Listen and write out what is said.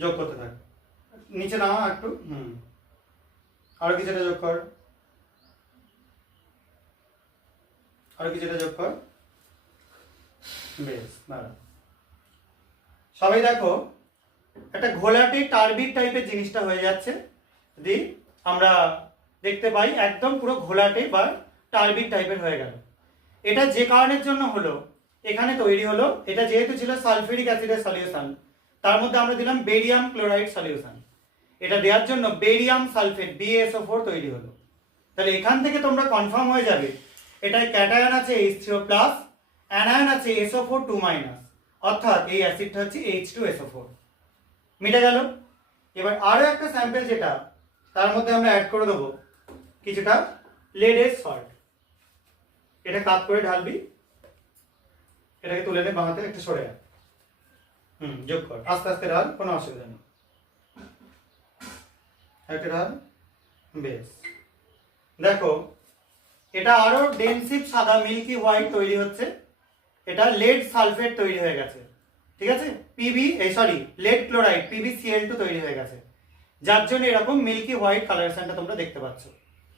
যোগ করতে থাক, নিচে নামা একটু, আরো কিছুটা যোগ কর, আরো কিছুটা যোগ কর, বেশ দাঁড়া। সবাই দেখো একটা ঘোলাটে টার্বিড টাইপের জিনিসটা হয়ে যাচ্ছে, যদি আমরা দেখতে পাই একদম পুরো ঘোলাটে বা টার্বিড টাইপের হয়ে গেল। এটা যে কারণের জন্য হলো, এখানে তৈরি হলো, এটা যেহেতু ছিল সালফিউরিক অ্যাসিডের সলিউশন, তার মধ্যে আমরা দিলাম বেরিয়াম ক্লোরাইড সলিউশন, এটা দেওয়ার জন্য বেরিয়াম সালফেট BaSO4 তৈরি হলো। তাহলে এখান থেকে তোমরা কনফার্ম হয়ে যাবে এটায় ক্যাটায়ন আছে H3+, অ্যানায়ন আছে SO4 2-, অর্থাৎ এই অ্যাসিডটা হচ্ছে H2SO4। মিটে গেল। এবার আরো একটা স্যাম্পল যেটা তার মধ্যে আমরা অ্যাড করে দেবো কিছুটা লেডের সল্ট, এটা কাট করে ঢালবি, এটাকে তুলে নে বাঁহাতে, একটু সরে আয়, যোগ কর, আস্তে আস্তে ঢাল, কোনো অসুবিধা নেই, একটা ঢাল, বেশ। দেখো এটা আরো ডেনসিভ সাদা মিল্কি হোয়াইট তৈরি হচ্ছে, এটা লেড সালফেট তৈরি হয়ে গেছে, ঠিক আছে, লেড ক্লোরাইড PbCl2 তৈরি হয়ে গেছে, যার জন্য এরকম মিল্কি হোয়াইট কালারেশনটা তোমরা দেখতে পাচ্ছ।